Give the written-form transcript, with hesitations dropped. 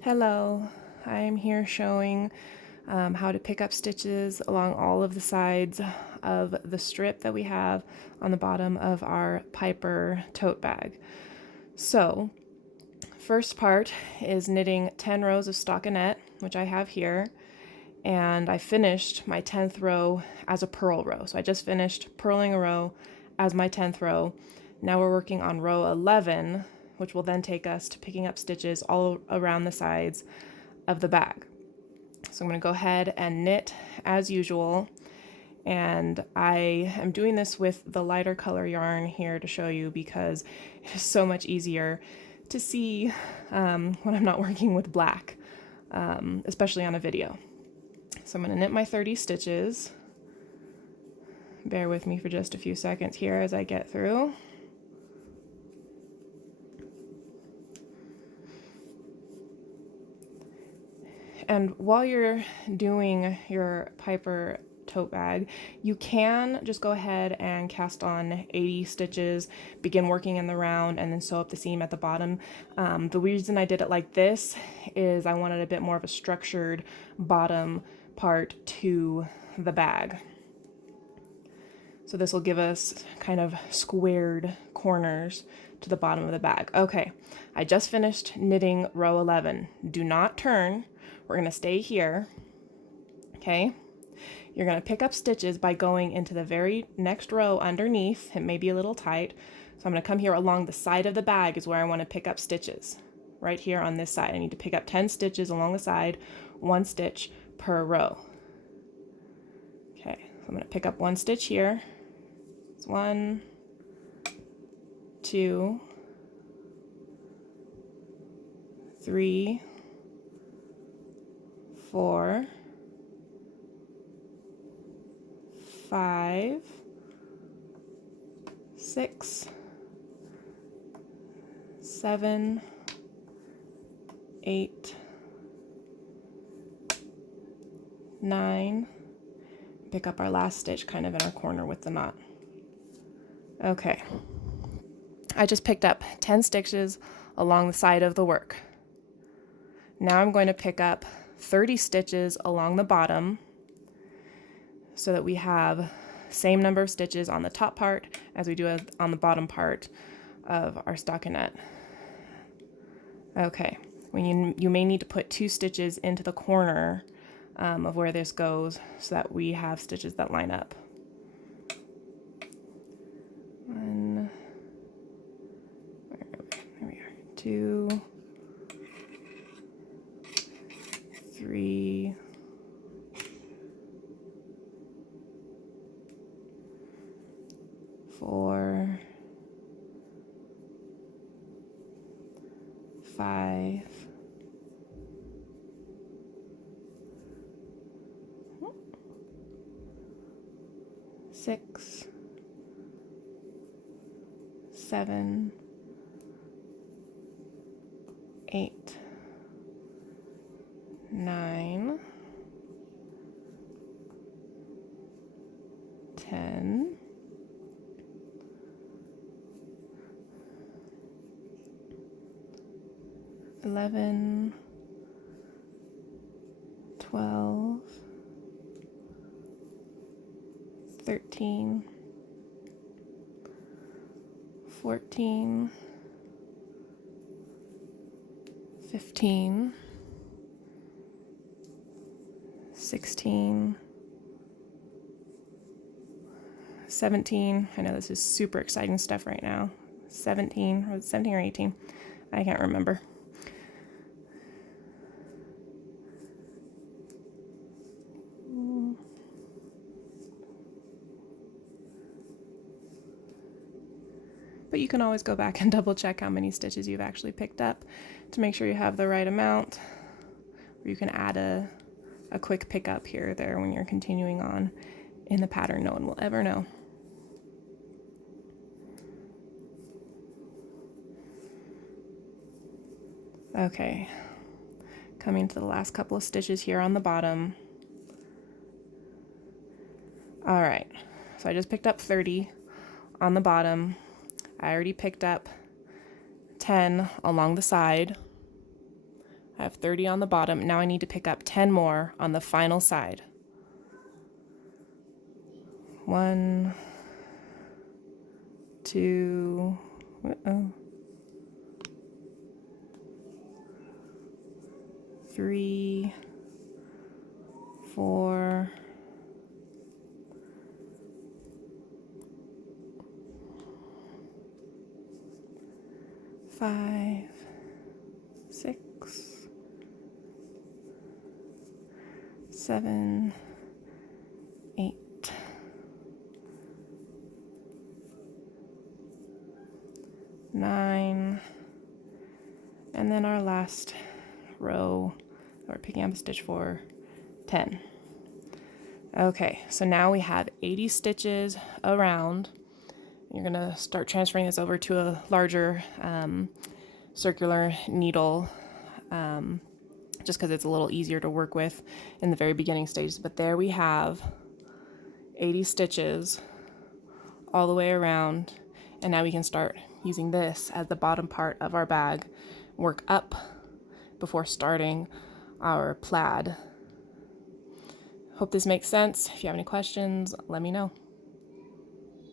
Hello, I'm here showing how to pick up stitches along all of the sides of the strip that we have on the bottom of our Piper tote bag. So, first part is knitting 10 rows of stockinette, which I have here, and I finished my 10th row as a purl row. So I just finished purling a row as my 10th row. Now we're working on row 11, which will then take us to picking up stitches all around the sides of the bag. So I'm going to go ahead and knit as usual, and I am doing this with the lighter color yarn here to show you because it is so much easier to see when I'm not working with black, especially on a video. So I'm going to knit my 30 stitches. Bear with me for just a few seconds here as I get through. And while you're doing your Piper tote bag, you can just go ahead and cast on 80 stitches, begin working in the round, and then sew up the seam at the bottom. The reason I did it like this is I wanted a bit more of a structured bottom part to the bag. So this will give us kind of squared corners to the bottom of the bag. Okay, I just finished knitting row 11. Do not turn. We're going to stay here. Okay, you're going to pick up stitches by going into the very next row underneath. It may be a little tight, so I'm going to come here along the side of the bag is where I want to pick up stitches. Right here on this side, I need to pick up 10 stitches along the side, 1 stitch per row. Okay, so I'm going to pick up 1 stitch here. It's 1, 2, 3, 4, 5, 6, 7, 8, 9. Pick up our last stitch kind of in our corner with the knot. Okay, I just picked up 10 stitches along the side of the work. Now I'm going to pick up 30 stitches along the bottom so that we have same number of stitches on the top part as we do on the bottom part of our stockinette. Okay, you may need to put 2 stitches into the corner of where this goes so that we have stitches that line up. 1, there we are, 2, 3, 4, 5, 6, 7, 8, 9, 10, 11, 12, 13, 14, 15, 16, 17. I know this is super exciting stuff right now. 17 or 18. I can't remember. But you can always go back and double check how many stitches you've actually picked up to make sure you have the right amount. Or you can add a quick pickup here or there when you're continuing on in the pattern. No one will ever know. Okay, coming to the last couple of stitches here on the bottom. All right, so I just picked up 30 on the bottom. I already picked up 10 along the side. I have 30 on the bottom. Now I need to pick up 10 more on the final side. 1, 2, 3, 4, 5, 6, 7, 8, 9, and then our last row that we're picking up a stitch for, 10. Okay, so now we have 80 stitches around. You're gonna start transferring this over to a larger circular needle, just because it's a little easier to work with in the very beginning stages. But there we have 80 stitches all the way around, and now we can start using this as the bottom part of our bag, work up before starting our plaid. Hope this makes sense. If you have any questions, let me know.